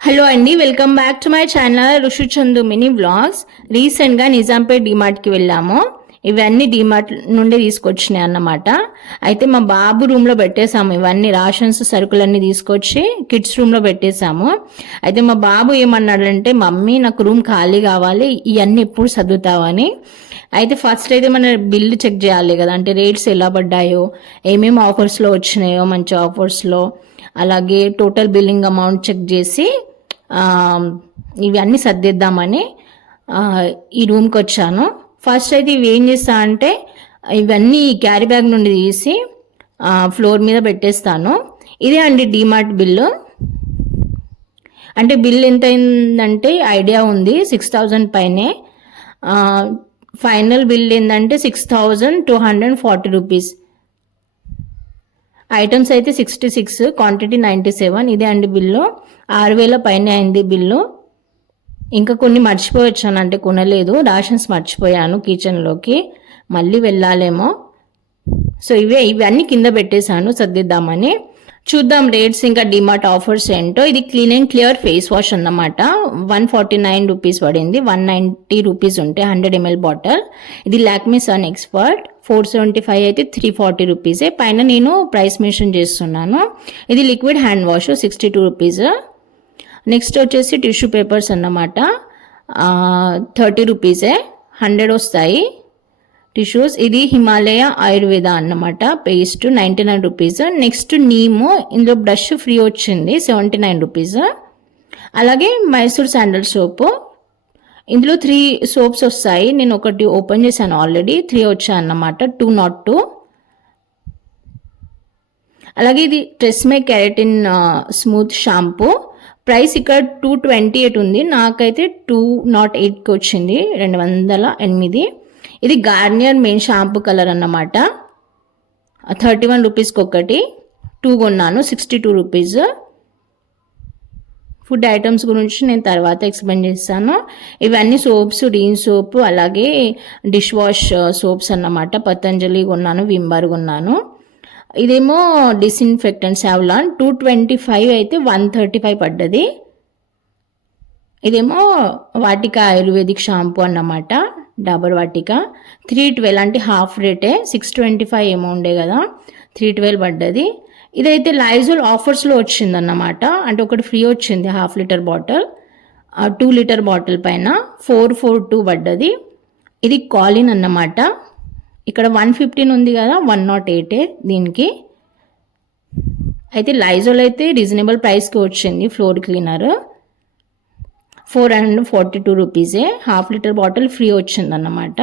Hello అండి, welcome back to my channel ఋషి Chandu mini vlogs. రీసెంట్గా నిజాంపేట్ డిమార్ట్కి వెళ్ళాము. ఇవన్నీ డిమార్ట్ నుండి తీసుకొచ్చినాయి అన్నమాట. అయితే మా బాబు రూమ్లో పెట్టేశాము. ఇవన్నీ రాషన్స్ సరుకులన్నీ తీసుకొచ్చి కిడ్స్ రూమ్లో పెట్టేశాము. అయితే మా బాబు ఏమన్నాడంటే, మమ్మీ నాకు రూమ్ ఖాళీ కావాలి, ఇవన్నీ ఎప్పుడు చదువుతావని. అయితే ఫస్ట్ అయితే మన బిల్లు చెక్ చేయాలి కదా, అంటే రేట్స్ ఎలా పడ్డాయో, ఏమేమి ఆఫర్స్లో వచ్చినాయో, మంచి ఆఫర్స్లో, అలాగే టోటల్ బిల్లింగ్ అమౌంట్ చెక్ చేసి ఇవన్నీ సర్దిద్దామని ఈ రూమ్కి వచ్చాను. ఫస్ట్ అయితే ఇవి ఏం చేస్తా అంటే, ఇవన్నీ క్యారీ బ్యాగ్ నుండి తీసి ఫ్లోర్ మీద పెట్టేస్తాను. ఇదే అండి డిమార్ట్ బిల్లు. అంటే బిల్ ఎంత అయిందంటే ఐడియా ఉంది, 6,000 పైనే. ఫైనల్ బిల్ ఏంటంటే 6,240 రూపీస్. ఐటమ్స్ అయితే 66, క్వాంటిటీ 97. ఇదే అండి బిల్లు. 6,000 పైన అయింది బిల్లు. ఇంకా కొన్ని మర్చిపోవచ్చాను, అంటే కొనలేదు, రాషన్స్ మర్చిపోయాను కిచెన్లోకి, మళ్ళీ వెళ్ళాలేమో. సో ఇవన్నీ కింద పెట్టేశాను సర్దిద్దామని. చూద్దాం రేట్స్ ఇంకా డిమార్ట్ ఆఫర్స్ ఏంటో. ఇది clean and clear face wash అన్నమాట. 149 రూపీస్ పడింది. 190 రూపీస్ ఉంటే 100 ml బాటిల్. ఇది లాక్మీ సన్ ఎక్స్పర్ట్. 475 అయితే 340 రూపీసే. పైన నేను ప్రైస్ మెన్షన్ చేస్తున్నాను. ఇది liquid hand wash 62 rupees. Next వచ్చేసి టిష్యూ పేపర్స్ అన్నమాట. 30 రూపీసే, 100 వస్తాయి టిష్యూస్. ఇది హిమాలయ ఆయుర్వేద అన్నమాట, పేస్ట్ 99 రూపీస్. నెక్స్ట్ నీము, ఇందులో బ్రష్ ఫ్రీ వచ్చింది, 79 రూపీస్. అలాగే మైసూర్ శాండల్ సోపు. ఇందులో 3 సోప్స్ వస్తాయి. నేను ఒకటి ఓపెన్ చేశాను ఆల్రెడీ, 3 వచ్చాయి అన్నమాట, 202. అలాగే ఇది ట్రెస్మే కెరటిన్ స్మూత్ షాంపూ. ప్రైస్ ఇక్కడ 228 ఉంది, నాకైతే 208కి వచ్చింది, 208. ఇది గార్నియర్ మెయిన్ షాంపూ కలర్ అన్నమాట. 31 రూపీస్కి ఒకటి, 2 కొన్నాను, 62 రూపీస్. ఫుడ్ ఐటమ్స్ గురించి నేను తర్వాత ఎక్స్ప్లెయిన్ చేస్తాను. ఇవన్నీ సోప్స్, డీన్ సోప్, అలాగే డిష్ వాష్ సోప్స్ అన్నమాట. పతంజలి కొన్నాను, విమ్ బార్ కొన్నాను. ఇదేమో డిస్ఇన్ఫెక్టెంట్ సావ్లాన్, 225 అయితే 135 పడ్డది. ఇదేమో వాటిక ఆయుర్వేదిక్ షాంపూ అన్నమాట, డాబర్ వాటిక. 312 అంటే హాఫ్ రేటే, 625 ఏమో ఉండే కదా, 312 పడ్డది. ఇదైతే లైజోల్ ఆఫర్స్లో వచ్చిందన్నమాట, అంటే ఒకటి ఫ్రీ వచ్చింది, ½ లీటర్ బాటిల్. 2 లీటర్ బాటిల్ పైన 442 పడ్డది. ఇది కాలిన్ అన్నమాట. ఇక్కడ 115 ఉంది కదా, 108 దీనికి. అయితే లైజోల్ అయితే రీజనబుల్ ప్రైస్కి వచ్చింది. ఫ్లోర్ క్లీనర్ 442 రూపీసే, ½ లీటర్ బాటిల్ ఫ్రీ వచ్చిందన్నమాట.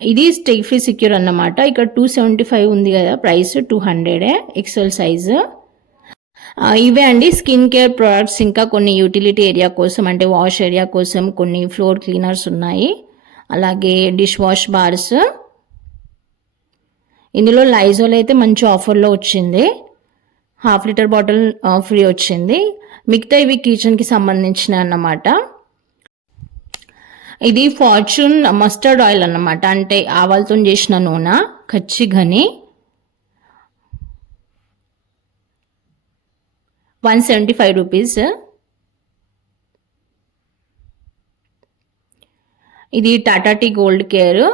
ఇది స్టే ఫ్రీ సెక్యూర్ అన్నమాట. ఇక్కడ 275 ఉంది కదా ప్రైస్, 200 ఎక్సెల్ సైజు. ఇవే అండి స్కిన్ కేర్ ప్రోడక్ట్స్. ఇంకా కొన్ని యూటిలిటీ ఏరియా కోసం, అంటే వాష్ ఏరియా కోసం కొన్ని ఫ్లోర్ క్లీనర్స్ ఉన్నాయి. అలాగే డిష్ వాష్ బార్స్. ఇందులో లైజోల్ అయితే మంచి ఆఫర్లో వచ్చింది, ½ లీటర్ బాటిల్ ఫ్రీ వచ్చింది. మిగతా ఇవి కిచెన్కి సంబంధించిన అన్నమాట. ఇది ఫార్చ్యూన్ మస్టర్డ్ ఆయిల్ అన్నమాట, అంటే ఆవాలతో చేసిన నూనె, కచ్చి ఘని. 175 రూపీస్. ఇది Tata tea gold care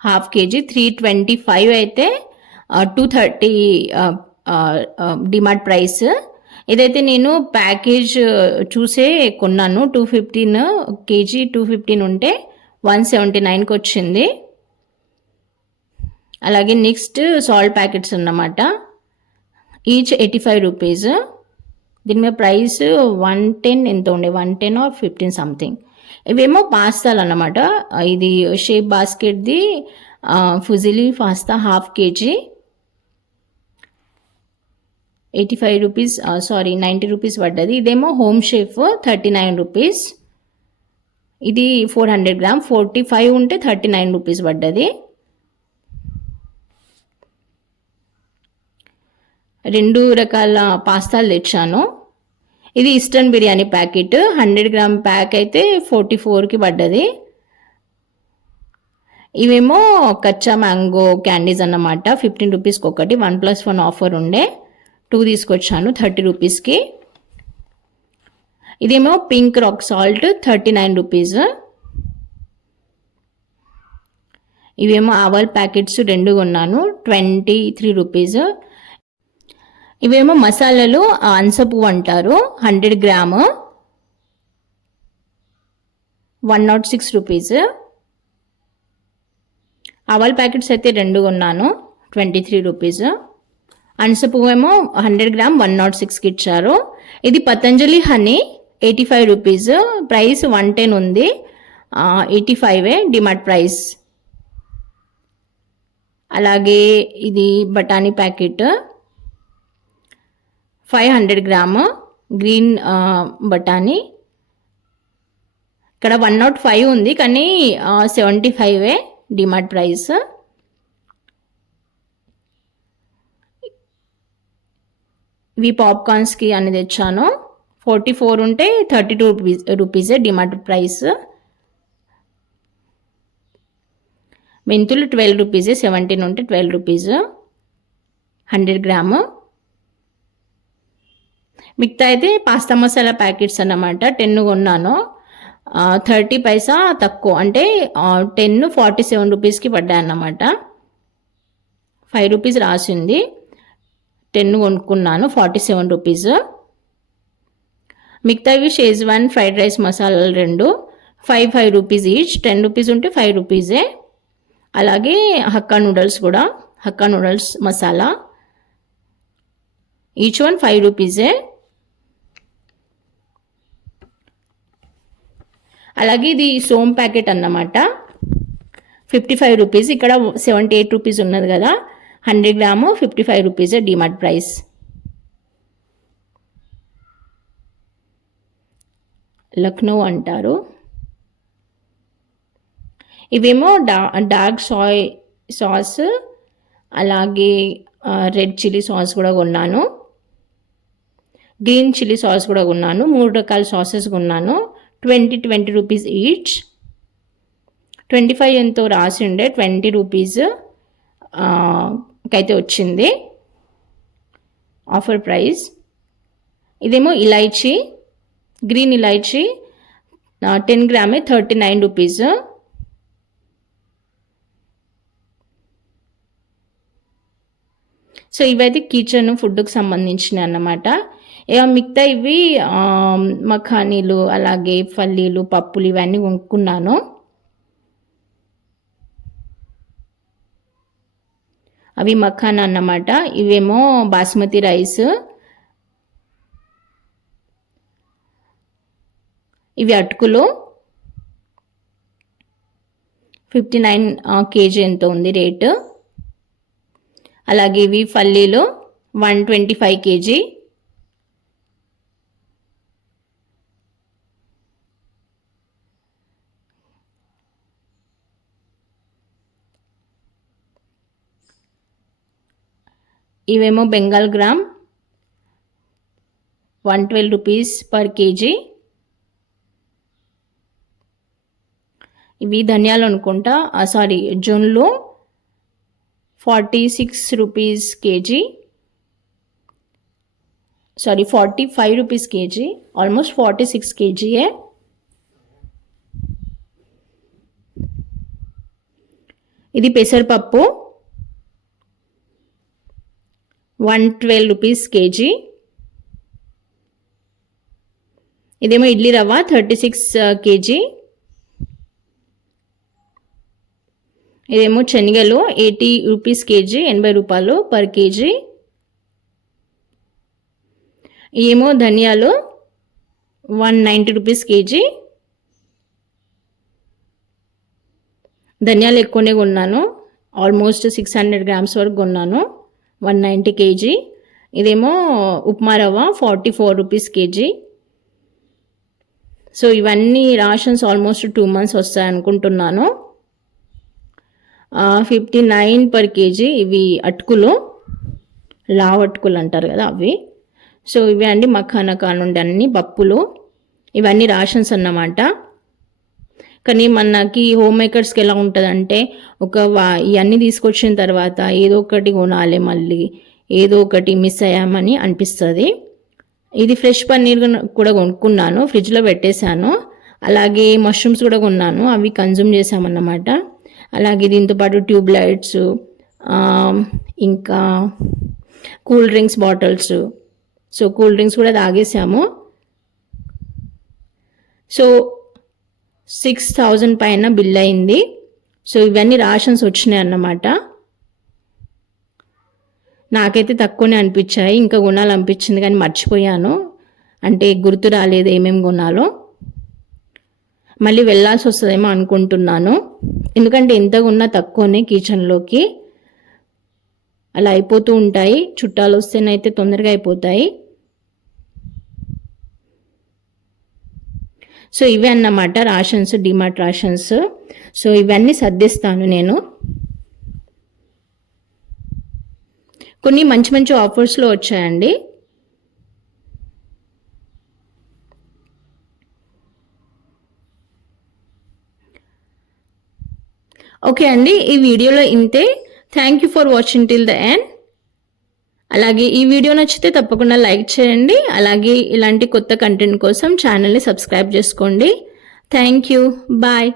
½ kg, 325 అయితే 230 డిమార్ట్ ప్రైస్. ఇదైతే నేను ప్యాకేజ్ చూసే కొన్నాను, 215 kg, 215 ఉంటే 179కి వచ్చింది. అలాగే నెక్స్ట్ సాల్ట్ ప్యాకెట్స్ అన్నమాట, ఈచ్ 85 రూపీస్. దీని మీద ప్రైస్ 110 ఎంత ఉండే, 110 or 15 సంథింగ్. ఇవేమో పాస్తాలు అన్నమాట. ఇది షేప్ బాస్కెట్ది fusilli pasta ½ kg, 85 rupees, 90 rupees పడ్డది. ఇదేమో హోమ్ షేఫ్ 39 రూపీస్. ఇది 400 గ్రామ్, 45 ఉంటే 39 రూపీస్ పడ్డది. 2 రకాల పాస్తాలు తెచ్చాను. ఇది eastern biryani packet, 100 gram pack అయితే 44కి పడ్డది. ఇవేమో కచ్చా మ్యాంగో క్యాండీస్ అన్నమాట, 15 రూపీస్కి ఒకటి, 1+1 ఆఫర్ ఉండే, 2 తీసుకొచ్చాను 30 రూపీస్కి. ఇదేమో పింక్ రాక్ సాల్ట్ 39 రూపీస్. ఇవేమో ఆవాల్ ప్యాకెట్స్ 2 కొన్నాను 23 రూపీస్. ఇవేమో మసాలాలు అన్సపు అంటారు 100 గ్రాము 106 రూపీస్. ఆవాల్ ప్యాకెట్స్ అయితే 2 కొన్నాను 23 రూపీస్. అన్సపు ఏమో 100 గ్రామ్ 106కి ఇచ్చారు. ఇది పతంజలి హనీ 85 రూపీస్, ప్రైస్ 110 ఉంది, 85 డిమార్ట్ ప్రైస్. అలాగే ఇది బఠానీ ప్యాకెట్ 500 గ్రామ్ గ్రీన్ బఠానీ, ఇక్కడ 105 ఉంది కానీ 75 డిమార్ట్ ప్రైస్. ఇవి పాప్కార్న్స్కి అని తెచ్చాను 44 ఉంటే 32 రూపీస్ డిమార్ట్ ప్రైస్. మెంతులు 12 రూపీస్, 17 ఉంటే 12 రూపీస్ 100 గ్రాము. మిగతా అయితే పాస్తా మసాలా ప్యాకెట్స్ అన్నమాట 10 కొన్నాను 30 పైసా తక్కువ, అంటే 10 47 రూపీస్కి పడ్డాయి అన్నమాట. 5 రూపీస్ రాసింది, 10 కొనుక్కున్నాను 47 రూపీస్. మిగతావి షేజ్వాన్ ఫ్రైడ్ రైస్ మసాలాలు 2 5 రూపీస్ ఈచ్, 10 రూపీస్ ఉంటే 5 రూపీసే. అలాగే హక్కా నూడిల్స్ కూడా, hakka noodles masala each one 5 రూపీసే. అలాగే ఇది సోమ్ ప్యాకెట్ అన్నమాట 55 రూపీస్, ఇక్కడ 78 రూపీస్ ఉన్నది కదా, 100 gram 55 rupees DMart price. Lucknow అంటారు. ఇవేమో డార్క్ సోయ్ సాస్, అలాగే రెడ్ చిల్లీ సాస్ కూడా కొన్నాను, గ్రీన్ చిల్లీ సాస్ కూడా కొన్నాను, 3 రకాల సాసెస్ కొన్నాను 20 రూపీస్ ఈచ్. 25 ఎంతో రాసి ఉండే 20 రూపీస్ కైతే వచ్చింది ఆఫర్ ప్రైస్. ఇదేమో elaichi, green elaichi 10 గ్రామే 39 rupees. So ఇవైతే కిచెన్ ఫుడ్కి సంబంధించినవి అన్నమాట. మిగతా ఇవి మఖానీలు, అలాగే పల్లీలు, పప్పులు ఇవన్నీ కొనుక్కున్నాను. అవి మఖానా అన్నమాట. ఇవేమో బాస్మతి రైస్, ఇవి అటుకులు 59 కేజీ ఎంత ఉంది రేటు. అలాగే ఇవి పల్లీలు 125 కేజీ. ఇవేమో Bengal gram 112 rupees per KG. ఇవి ధనియాలు అనుకుంటా, సారీ జొన్లు 46 rupees KG, sorry 45 rupees KG, almost 46 కేజీయే. ఇది పెసరపప్పు 112 రూపీస్ కేజీ. ఇదేమో ఇడ్లీ రవ్వ 36 కేజీ. ఇదేమో శనగలు 80 రూపీస్ కేజీ, 80 రూపాయలు పర్ కేజీ. ఏమో ధనియాలు 190 రూపీస్ కేజీ. ధనియాలు ఎక్కువనే కొన్నాను, ఆల్మోస్ట్ 600 గ్రామ్స్ వరకు కొన్నాను, 190 కేజీ. ఇదేమో ఉప్మా రవ్వ 44 రూపీస్ కేజీ. సో ఇవన్నీ రాషన్స్ ఆల్మోస్ట్ 2 మంత్స్ వస్తాయి అనుకుంటున్నాను. 59 పర్ కేజీ. ఇవి అటుకులు, లావ్ అటుకులు అంటారు కదా అవి. సో ఇవి అండి మఖానా కానుండి అన్ని పప్పులు, ఇవన్నీ రాషన్స్ అన్నమాట. కానీ మనకి హోమ్ మేకర్స్కి ఎలా ఉంటుందంటే ఇవన్నీ తీసుకొచ్చిన తర్వాత ఏదో ఒకటి కొనాలి, మళ్ళీ ఏదో ఒకటి మిస్ అయ్యామని అనిపిస్తుంది. ఇది ఫ్రెష్ పన్నీర్ కూడా కొనుక్కున్నాను, ఫ్రిడ్జ్లో పెట్టేశాను. అలాగే మష్రూమ్స్ కూడా కొన్నాను, అవి కన్జ్యూమ్ చేసామన్నమాట. అలాగే దీంతోపాటు ట్యూబ్ లైట్స్, ఇంకా cool drinks bottles. So cool drinks కూడా తాగేసాము. సో 6,000 పైన బిల్ అయింది. సో ఇవన్నీ రాషన్స్ వచ్చినాయి అన్నమాట. నాకైతే తక్కువనే అనిపించాయి, ఇంకా కొనాలనిపించింది కానీ మర్చిపోయాను, అంటే గుర్తు రాలేదు ఏమేమి కొనాలో. మళ్ళీ వెళ్ళాల్సి వస్తుందేమో అనుకుంటున్నాను, ఎందుకంటే ఎంత కొన్నా తక్కువనే కిచెన్లోకి. అలా అయిపోతూ ఉంటాయి, చుట్టాలు వస్తేనైతే తొందరగా అయిపోతాయి. సో ఇవే అన్నమాట రాషన్స్, డిమార్ట్ రాషన్స్. సో ఇవన్నీ సర్దిస్తాను నేను. కొన్ని మంచి మంచి ఆఫర్స్లో వచ్చాయండి. ఓకే అండి, ఈ వీడియోలో ఇంతే. Thank you for watching till the end. అలాగే ఈ వీడియో నచ్చితే తప్పకుండా లైక్ చేయండి. అలాగే ఇలాంటి కొత్త కంటెంట్ కోసం ఛానల్ని సబ్స్క్రైబ్ చేసుకోండి. Thank you, bye.